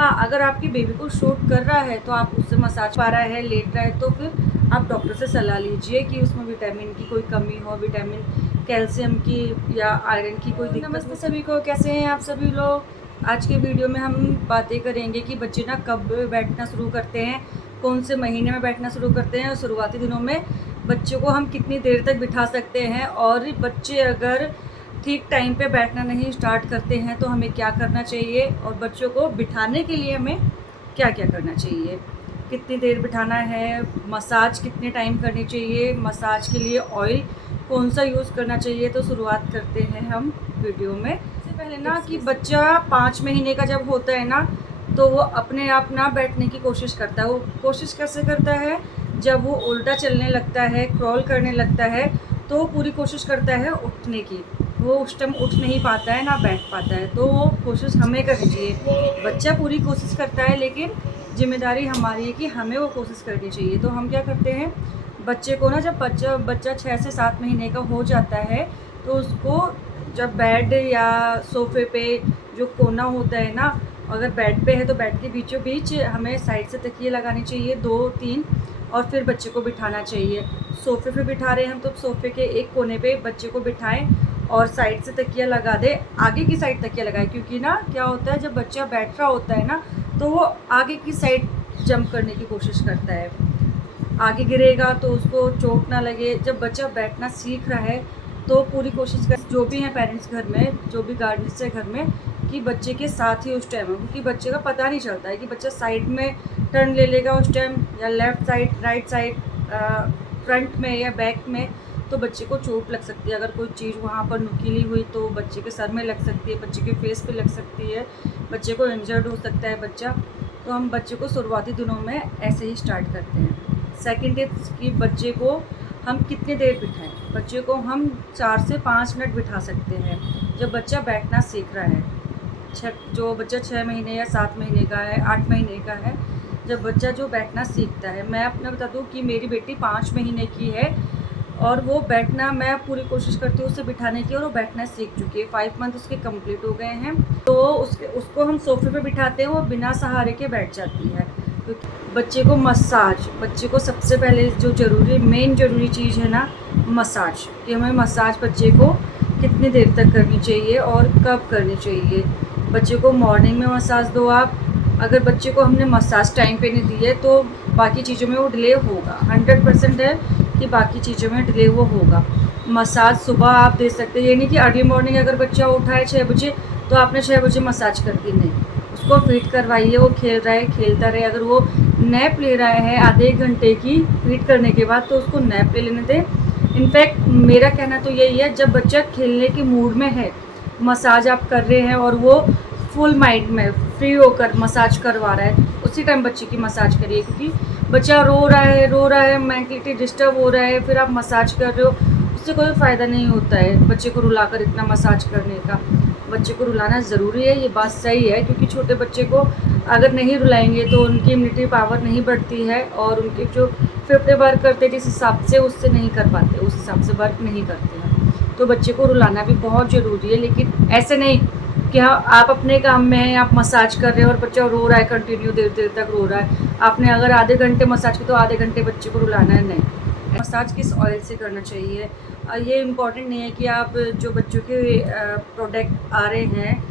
हाँ, अगर आपकी बेबी को शूट कर रहा है तो आप उससे मसाज पा रहा है, लेट रहा है, तो फिर आप डॉक्टर से सलाह लीजिए कि उसमें विटामिन की कोई कमी हो, विटामिन कैल्शियम की या आयरन की कोई दिक्कत। नमस्ते सभी को, कैसे हैं आप सभी लोग। आज के वीडियो में हम बातें करेंगे कि बच्चे ना कब बैठना शुरू करते हैं, कौन से महीने में बैठना शुरू करते हैं और शुरुआती दिनों में बच्चों को हम कितनी देर तक बिठा सकते हैं, और बच्चे अगर ठीक टाइम पे बैठना नहीं स्टार्ट करते हैं तो हमें क्या करना चाहिए, और बच्चों को बिठाने के लिए हमें क्या क्या करना चाहिए, कितनी देर बिठाना है, मसाज कितने टाइम करनी चाहिए, मसाज के लिए ऑयल कौन सा यूज़ करना चाहिए। तो शुरुआत करते हैं हम वीडियो में। इससे पहले ना कि बच्चा 5 महीने का जब होता है ना, तो वो अपने आप ना बैठने की कोशिश करता है। वो कोशिश कैसे करता है, जब वो उल्टा चलने लगता है, क्रॉल करने लगता है, तो वो पूरी कोशिश करता है उठने की। वो उस टाइम उठ नहीं पाता है, ना बैठ पाता है, तो वो कोशिश हमें करनी चाहिए। बच्चा पूरी कोशिश करता है, लेकिन जिम्मेदारी हमारी है कि हमें वो कोशिश करनी चाहिए। तो हम क्या करते हैं, बच्चे को ना, जब बच्चा 6 से 7 महीने का हो जाता है, तो उसको जब बेड या सोफे पे जो कोना होता है ना, अगर बेड पे है तो बेड के बीचों बीच हमें साइड से तकिए लगाने चाहिए 2-3, और फिर बच्चे को बिठाना चाहिए। सोफे पे बिठा रहे हैं हम, तो सोफे के एक कोने पे बच्चे को बिठाएं और साइड से तकिया लगा दे, आगे की साइड तकिया लगाए, क्योंकि ना क्या होता है, जब बच्चा बैठ रहा होता है ना, तो वो आगे की साइड जंप करने की कोशिश करता है, आगे गिरेगा तो उसको चोट ना लगे। जब बच्चा बैठना सीख रहा है तो पूरी कोशिश कर, जो भी हैं पेरेंट्स घर में, जो भी गार्डियंस है घर में, कि बच्चे के साथ ही उस टाइम है, क्योंकि बच्चे का पता नहीं चलता है कि बच्चा साइड में टर्न ले लेगा उस टाइम, या left side, right side, front में या बैक में, तो बच्चे को चोट लग सकती है। अगर कोई चीज़ वहाँ पर नुकीली हुई तो बच्चे के सर में लग सकती है, बच्चे के फेस पे लग सकती है, बच्चे को इंजर्ड हो सकता है बच्चा। तो हम बच्चे को शुरुआती दिनों में ऐसे ही स्टार्ट करते हैं। सेकंड टिप्स कि बच्चे को हम कितने देर बिठाएं। बच्चे को हम 4 से 5 मिनट बिठा सकते हैं जब बच्चा बैठना सीख रहा है। जो बच्चा 6 महीने या 7 महीने का है, 8 महीने का है, जब बच्चा जो बैठना सीखता है। मैं अपना बता दूं कि मेरी बेटी 5 महीने की है, और वो बैठना, मैं पूरी कोशिश करती हूँ उसे बिठाने की, और वो बैठना सीख चुकी है। 5 मंथ उसके कंप्लीट हो गए हैं, तो उसको हम सोफे पे बिठाते हैं, वो बिना सहारे के बैठ जाती है। क्योंकि बच्चे को मसाज, बच्चे को सबसे पहले जो ज़रूरी, मेन ज़रूरी चीज़ है ना, मसाज, कि हमें मसाज बच्चे को कितनी देर तक करनी चाहिए और कब करनी चाहिए। बच्चे को मॉर्निंग में मसाज दो आप। अगर बच्चे को हमने मसाज टाइम पे नहीं दी है तो बाकी चीज़ों में वो डिले होगा, 100% है कि बाकी चीज़ों में डिले वो होगा। मसाज सुबह आप दे सकते हैं, ये नहीं कि अर्ली मॉर्निंग अगर बच्चा उठा है 6 बजे तो आपने 6 बजे मसाज कर दी, नहीं। उसको फीड करवाइए, वो खेल रहा है, खेलता रहे। अगर वो नैप ले रहा है आधे घंटे की फीड करने के बाद, तो उसको नैप ले लेने दें। इनफैक्ट मेरा कहना तो यही है, जब बच्चा खेलने के मूड में है, मसाज आप कर रहे हैं और वो फुल माइंड में फ्री होकर मसाज करवा रहा है, उसी टाइम बच्चे की मसाज करिए। क्योंकि बच्चा रो रहा है, मेंटलिटी डिस्टर्ब हो रहा है, फिर आप मसाज कर रहे हो, उससे कोई फ़ायदा नहीं होता है बच्चे को रुलाकर इतना मसाज करने का। बच्चे को रुलाना ज़रूरी है, ये बात सही है, क्योंकि छोटे बच्चे को अगर नहीं रुलाएंगे तो उनकी इम्यूनिटी पावर नहीं बढ़ती है, और उनके जो फेफड़े वर्क करते जिस हिसाब से उससे नहीं कर पाते, उस हिसाब से वर्क नहीं करते हैं। तो बच्चे को रुलाना भी बहुत ज़रूरी है, लेकिन ऐसे नहीं कि हाँ आप अपने काम में हैं, आप मसाज कर रहे हो और बच्चा रो रहा है, कंटिन्यू देर देर तक रो रहा है। आपने अगर आधे घंटे मसाज की तो आधे घंटे बच्चे को रुलाना है, नहीं। मसाज किस ऑयल से करना चाहिए, ये इम्पॉर्टेंट नहीं है कि आप जो बच्चों के प्रोडक्ट आ रहे हैं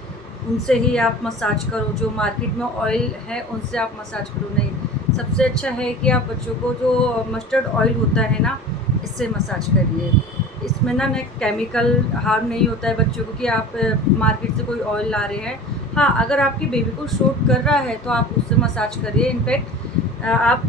उनसे ही आप मसाज करो, जो मार्केट में ऑयल है उनसे आप मसाज करो, नहीं। सबसे अच्छा है कि आप बच्चों को जो मस्टर्ड ऑयल होता है ना, इससे मसाज करिए। इसमें ना केमिकल हार्म नहीं होता है बच्चों को, कि आप मार्केट से कोई ऑयल ला रहे हैं। हाँ, अगर आपकी बेबी को शूट कर रहा है तो आप उससे मसाज करिए। इनफैक्ट आप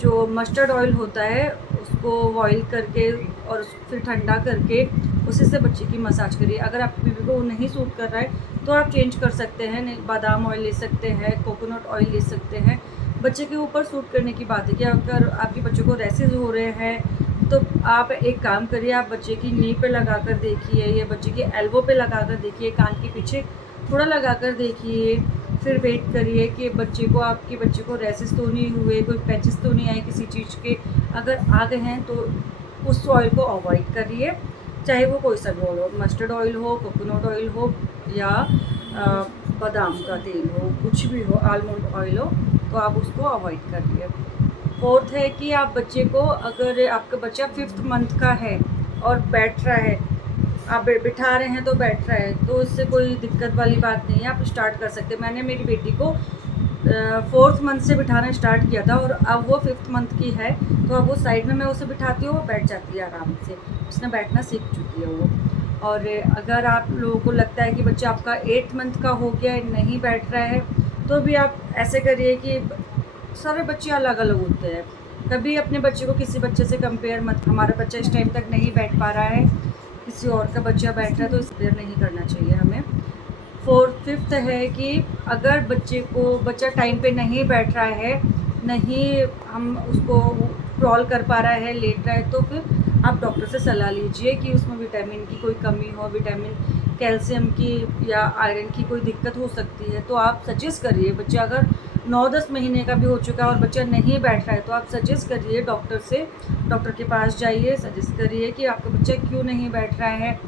जो मस्टर्ड ऑयल होता है उसको बॉईल करके और फिर ठंडा करके उसी से बच्चे की मसाज करिए। अगर आपकी बेबी को नहीं सूट कर रहा है तो आप चेंज कर सकते हैं, नहीं, बादाम ऑयल ले सकते हैं, कोकोनट ऑयल ले सकते हैं। बच्चे के ऊपर सूट करने की बात है कि अगर आपके बच्चों को रैसेज हो रहे हैं तो आप एक काम करिए, आप बच्चे की नी पे लगा कर देखिए, या बच्चे की एल्बो पे लगा कर देखिए, कान के पीछे थोड़ा लगा कर देखिए। फिर वेट करिए कि आपके बच्चे को रैसेस तो नहीं हुए, कोई पैचेस तो नहीं आए किसी चीज़ के। अगर आ गए हैं तो उस ऑयल को अवॉइड करिए, चाहे वो कोई सा भी ऑयल हो, मस्टर्ड ऑयल हो, कोकोनट ऑयल हो, या बादाम का तेल हो, कुछ भी हो, आलमंड ऑयल हो, तो आप उसको अवॉइड करिए। फोर्थ है कि आप बच्चे को, अगर आपका बच्चा 5th मंथ का है और बैठ रहा है, आप बिठा रहे हैं तो बैठ रहा है, तो इससे कोई दिक्कत वाली बात नहीं है, आप स्टार्ट कर सकते हैं। मैंने मेरी बेटी को 4th मंथ से बिठाना स्टार्ट किया था और अब वो 5th मंथ की है, तो अब वो साइड में मैं उसे बिठाती हूँ, वो बैठ जाती है आराम से, उसने बैठना सीख चुकी है वो। और अगर आप लोगों को लगता है कि बच्चा आपका 8th मंथ का हो गया है, नहीं बैठ रहा है, तो भी आप ऐसे करिए कि सारे बच्चे अलग अलग होते हैं, कभी अपने बच्चे को किसी बच्चे से कंपेयर मत। हमारा बच्चा इस टाइम तक नहीं बैठ पा रहा है, किसी और का बच्चा बैठ रहा है, तो कंपेयर नहीं करना चाहिए हमें। 5th है कि अगर बच्चा टाइम पे नहीं बैठ रहा है, नहीं हम उसको क्रॉल कर पा रहा है, लेट रहा है, तो फिर आप डॉक्टर से सलाह लीजिए कि उसमें विटामिन की कोई कमी हो, विटामिन कैल्शियम की या आयरन की कोई दिक्कत हो सकती है, तो आप सजेस्ट करिए। बच्चा अगर 9-10 महीने का भी हो चुका है और बच्चा नहीं बैठ रहा है, तो आप सजेस्ट करिए डॉक्टर से, डॉक्टर के पास जाइए, सजेस्ट करिए कि आपका बच्चा क्यों नहीं बैठ रहा है।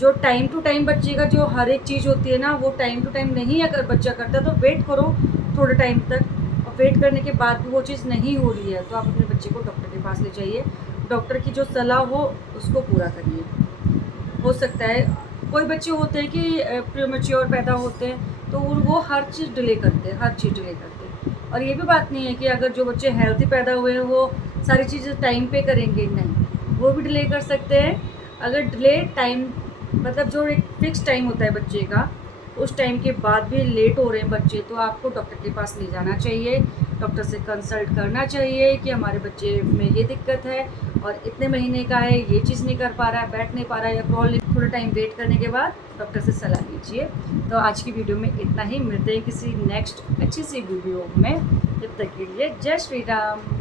जो टाइम टू टाइम बच्चे का जो हर एक चीज़ होती है ना, वो टाइम टू टाइम नहीं अगर बच्चा करता, तो वेट करो थोड़े टाइम तक, और वेट करने के बाद भी वो चीज़ नहीं हो रही है, तो आप अपने बच्चे को डॉक्टर के पास ले जाइए, डॉक्टर की जो सलाह हो उसको पूरा करिए। हो सकता है कोई बच्चे होते हैं कि प्रीमैच्योर पैदा होते हैं, तो वो हर चीज़ डिले करते हैं, हर चीज़ डिले करते हैं। और ये भी बात नहीं है कि अगर जो बच्चे हेल्थी पैदा हुए हैं वो सारी चीज़ें टाइम पे करेंगे, नहीं, वो भी डिले कर सकते हैं। अगर डिले टाइम मतलब जो एक फिक्स टाइम होता है बच्चे का, उस टाइम के बाद भी लेट हो रहे हैं बच्चे, तो आपको डॉक्टर के पास ले जाना चाहिए, डॉक्टर से कंसल्ट करना चाहिए कि हमारे बच्चे में ये दिक्कत है और इतने महीने का है, ये चीज़ नहीं कर पा रहा है, बैठ नहीं पा रहा है या क्रॉल, थोड़ा टाइम वेट करने के बाद डॉक्टर से सलाह लीजिए। तो आज की वीडियो में इतना ही, मिलते हैं किसी नेक्स्ट अच्छी सी वीडियो में, जब तक के लिए जय श्री राम।